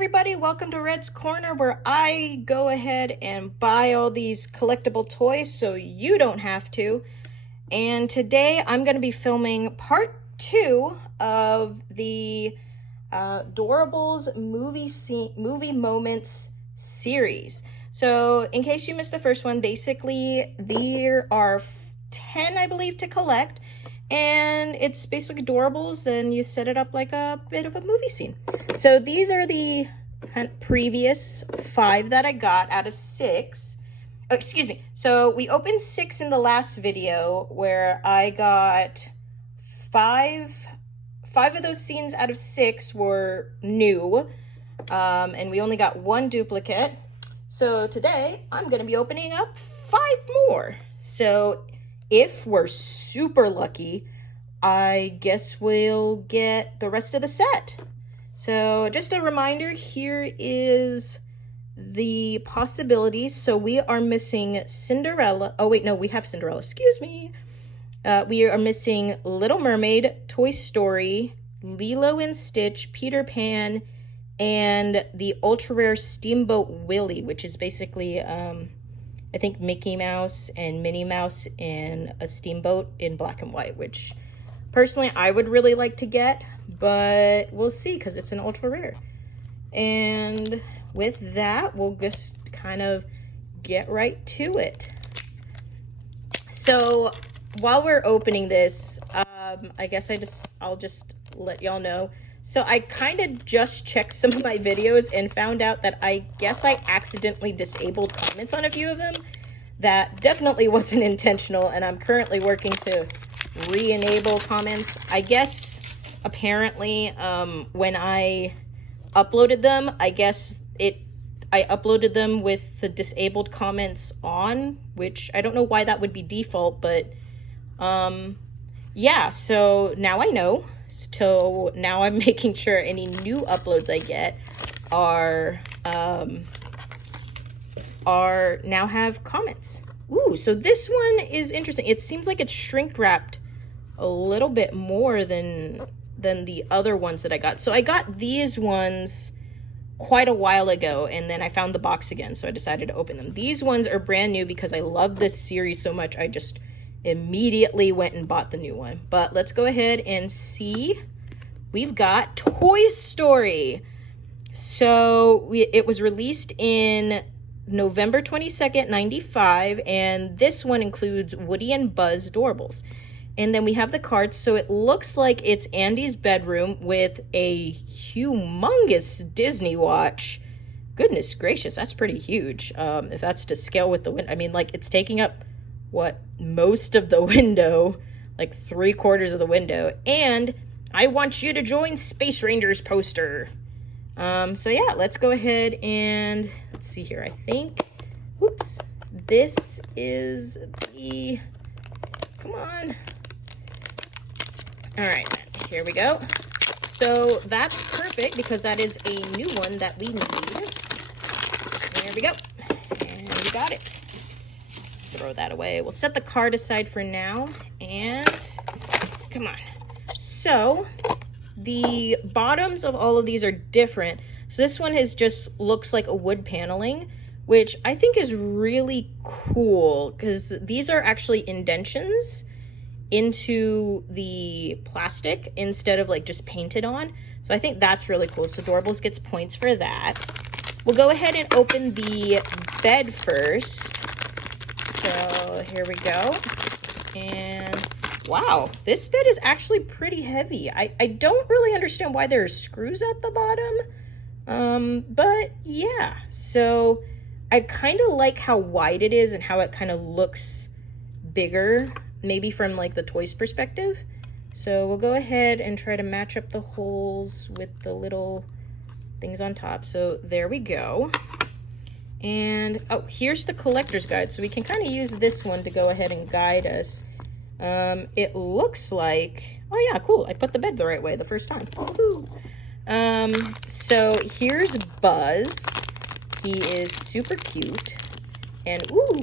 everybody, welcome to Red's Corner, where I go ahead and buy all these collectible toys so you don't have to. And today I'm going to be filming part 2 of the Doorables movie moments series. So in case you missed the first one, basically there are 10, I believe, to collect. And it's basically Doorables, and you set it up like a bit of a movie scene. So these are the previous 5 that I got out of 6. Oh, excuse me. So we opened 6 in the last video, where I got 5 of those scenes out of 6 were new, and we only got 1 duplicate. So today I'm going to be opening up 5 more. So if we're super lucky, I guess we'll get the rest of the set. So just a reminder, here is the possibilities. So we are missing Cinderella. Oh wait, no, we have Cinderella, excuse me. We are missing Little Mermaid, Toy Story, Lilo and Stitch, Peter Pan, and the ultra rare Steamboat Willie, which is basically I think Mickey Mouse and Minnie Mouse in a steamboat in black and white, which personally I would really like to get, but we'll see because it's an ultra rare. And with that, we'll just kind of get right to it. So while we're opening this, I guess I'll just let y'all know. So I kind of just checked some of my videos and found out that I guess I accidentally disabled comments on a few of them. That definitely wasn't intentional, and I'm currently working to re-enable comments. I guess apparently when I uploaded them, I uploaded them with the disabled comments on, which I don't know why that would be default, but yeah, so now I know. So now I'm making sure any new uploads I get are now have comments. Ooh, so this one is interesting. It seems like it's shrink wrapped a little bit more than the other ones that I got. So I got these ones quite a while ago, and then I found the box again, so I decided to open them. These ones are brand new because I love this series so much. I just immediately went and bought the new one. But let's go ahead and see. We've got Toy Story. So it was released in November 22nd, 95, and this one includes Woody and Buzz Doorables. And then we have the cards. So it looks like it's Andy's bedroom with a humongous Disney watch. Goodness gracious, that's pretty huge. If that's to scale with the window. I mean, like, it's taking up most of the window, like 3/4 of the window. And I want you to join Space Rangers poster. So yeah, let's go ahead and let's see here. I think, whoops, this is the, come on. All right, here we go. So that's perfect because that is a new one that we need. There we go. And we got it. Throw that away. We'll set the card aside for now, and come on. So the bottoms of all of these are different. So this one looks like a wood paneling, which I think is really cool because these are actually indentions into the plastic instead of like just painted on. So I think that's really cool. So Doorables gets points for that. We'll go ahead and open the bed first. So here we go. And wow, this bed is actually pretty heavy. I don't really understand why there are screws at the bottom. But yeah, so I kind of like how wide it is and how it kind of looks bigger, maybe from like the toys perspective. So we'll go ahead and try to match up the holes with the little things on top. So there we go. And oh, here's the collector's guide. So we can kind of use this one to go ahead and guide us. It looks like, oh yeah, cool. I put the bed the right way the first time. Woo. So here's Buzz. He is super cute. And ooh,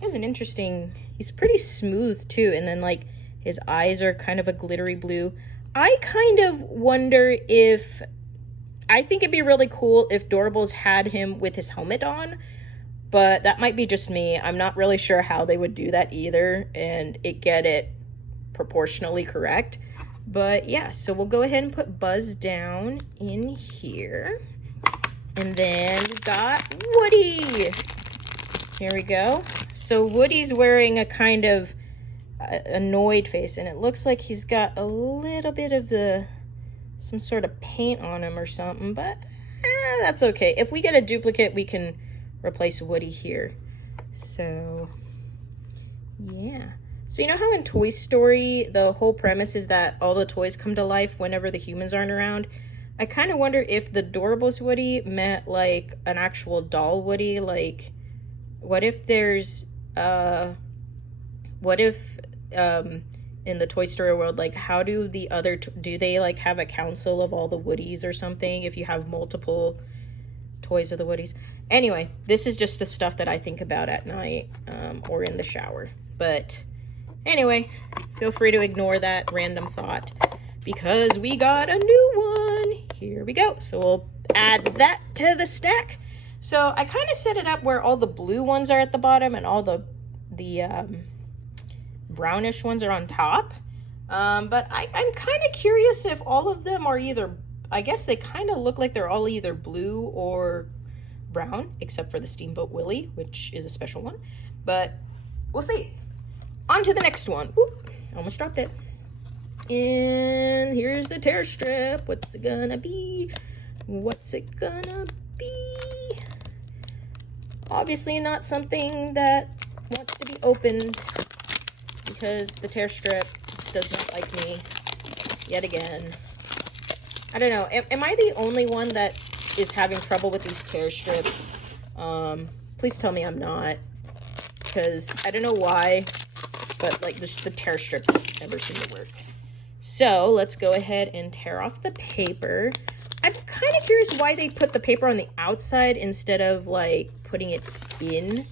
he has an interesting, he's pretty smooth too. And then like his eyes are kind of a glittery blue. I kind of wonder if I think it'd be really cool if Doorables had him with his helmet on, but that might be just me. I'm not really sure how they would do that either and get it proportionally correct. But yeah, so we'll go ahead and put Buzz down in here. And then we got Woody. Here we go. So Woody's wearing a kind of annoyed face, and it looks like he's got a little bit of some sort of paint on him or something, but that's okay. If we get a duplicate, we can replace Woody here. So yeah. So you know how in Toy Story, the whole premise is that all the toys come to life whenever the humans aren't around? I kind of wonder if the Doorables Woody meant like an actual doll Woody. Like, what if there's, in the Toy Story world, like, how do the other, do they like have a council of all the Woodies or something if you have multiple toys of the Woodies? Anyway, this is just the stuff that I think about at night, or in the shower. But anyway, feel free to ignore that random thought because we got a new one. Here we go. So we'll add that to the stack. So I kind of set it up where all the blue ones are at the bottom and all the brownish ones are on top. But I'm kind of curious if all of them are either, I guess they kind of look like they're all either blue or brown, except for the Steamboat Willie, which is a special one. But we'll see. On to the next one. Oop, almost dropped it. And here's the tear strip. What's it gonna be? What's it gonna be? Obviously not something that wants to be opened because the tear strip does not like me yet again. I don't know. Am I the only one that is having trouble with these tear strips? Please tell me I'm not, because I don't know why, but like the tear strips never seem to work. So let's go ahead and tear off the paper. I'm kind of curious why they put the paper on the outside instead of like putting it in.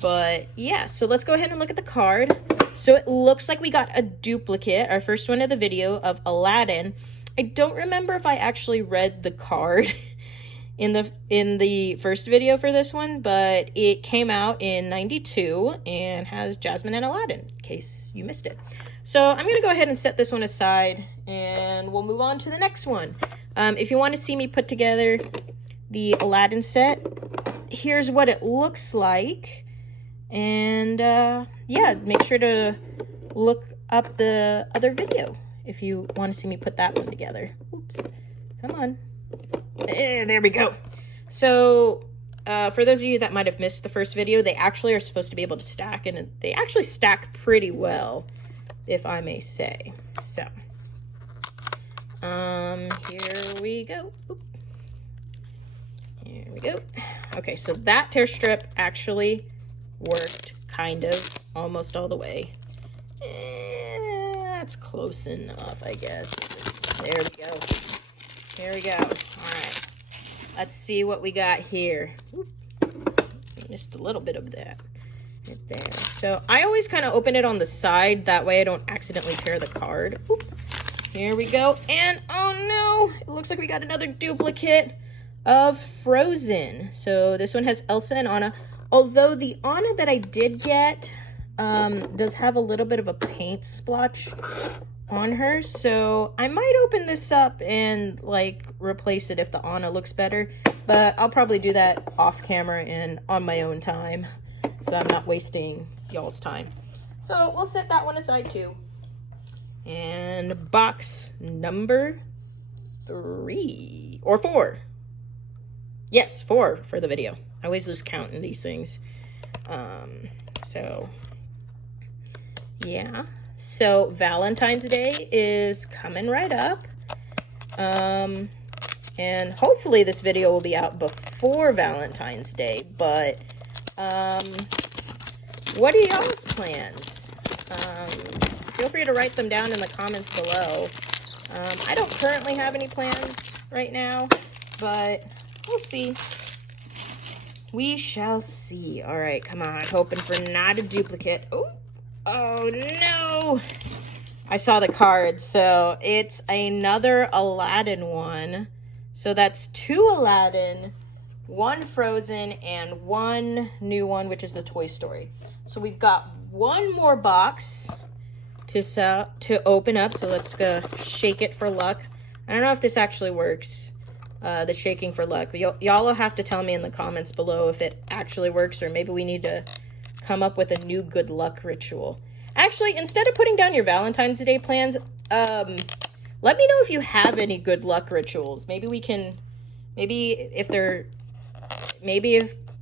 But yeah, so let's go ahead and look at the card. So it looks like we got a duplicate, our first one of the video, of Aladdin. I don't remember if I actually read the card in the first video for this one, but it came out in '92 and has Jasmine and Aladdin, in case you missed it. So I'm going to go ahead and set this one aside, and we'll move on to the next one. If you want to see me put together the Aladdin set, here's what it looks like. And yeah, make sure to look up the other video if you want to see me put that one together. Oops, come on. There we go. So for those of you that might have missed the first video, they actually are supposed to be able to stack, and they actually stack pretty well, if I may say. So here we go. Oop. Here we go. Okay, so that tear strip actually worked kind of almost all the way. That's close enough, I guess. There we go. There we go. All right. Let's see what we got here. Oop. Missed a little bit of that right there. So I always kind of open it on the side. That way I don't accidentally tear the card. Oop. Here we go. And oh no, it looks like we got another duplicate of Frozen. So this one has Elsa and Anna. Although the Anna that I did get does have a little bit of a paint splotch on her. So I might open this up and like replace it if the Anna looks better. But I'll probably do that off camera and on my own time, so I'm not wasting y'all's time. So we'll set that one aside too. And box number 3 or 4. Yes, 4 for the video. I always lose count in these things. So yeah. So Valentine's Day is coming right up. And hopefully this video will be out before Valentine's Day, but what are y'all's plans? Feel free to write them down in the comments below. I don't currently have any plans right now, but we'll see. We shall see. All right, come on. Hoping for not a duplicate. Oh no. I saw the card, so it's another Aladdin one. So that's 2 Aladdin, 1 Frozen, and 1 new one, which is the Toy Story. So we've got 1 more box to open up. So let's go shake it for luck. I don't know if this actually works, the shaking for luck. Y'all will have to tell me in the comments below if it actually works, or maybe we need to come up with a new good luck ritual. Actually, instead of putting down your Valentine's Day plans, let me know if you have any good luck rituals. Maybe we can, maybe if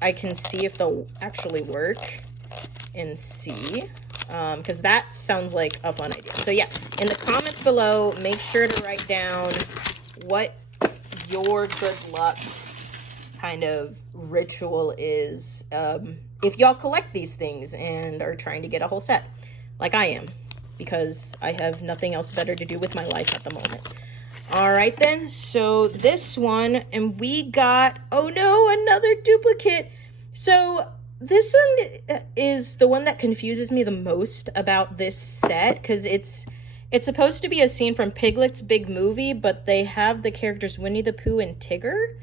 I can see if they'll actually work and see, because that sounds like a fun idea. So yeah, in the comments below, make sure to write down what your good luck kind of ritual is, if y'all collect these things and are trying to get a whole set like I am, because I have nothing else better to do with my life at the moment. All right then, so this one, and we got, oh no, another duplicate. So this one is the one that confuses me the most about this set, because it's supposed to be a scene from Piglet's Big Movie, but they have the characters Winnie the Pooh and Tigger.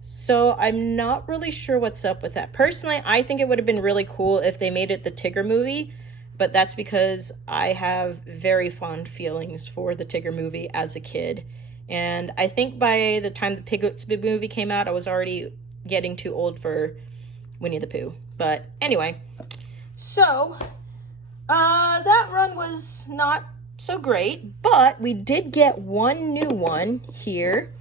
So I'm not really sure what's up with that. Personally, I think it would have been really cool if they made it the Tigger movie, but that's because I have very fond feelings for the Tigger movie as a kid. And I think by the time the Piglet's Big Movie came out, I was already getting too old for Winnie the Pooh. But anyway, so that run was not so great, but we did get 1 new one here.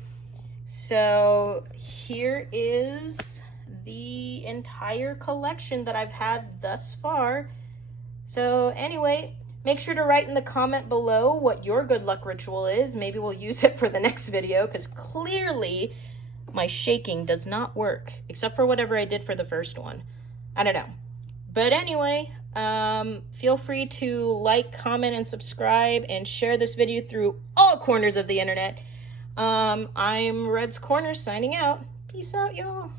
So here is the entire collection that I've had thus far. So anyway, make sure to write in the comment below what your good luck ritual is. Maybe we'll use it for the next video, because clearly my shaking does not work, except for whatever I did for the first one. I don't know. But anyway, feel free to like, comment, and subscribe, and share this video through all corners of the internet. I'm Red's Corner signing out. Peace out, y'all.